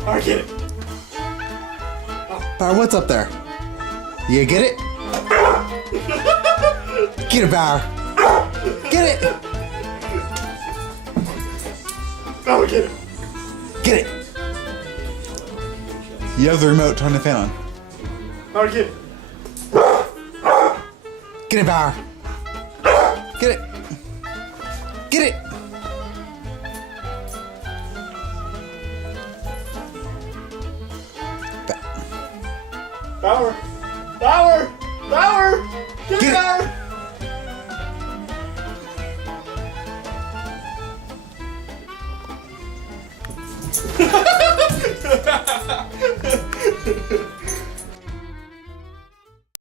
Alright, get it. Bauer, what's up there? You get it? Get it, Bauer. Get it. Bauer, get it. Get it. You have the remote. Turn the fan on. Bauer, get it. Get it, Bauer. Get it. Get it. Bauer. Bauer. Bauer. Get it, Bauer.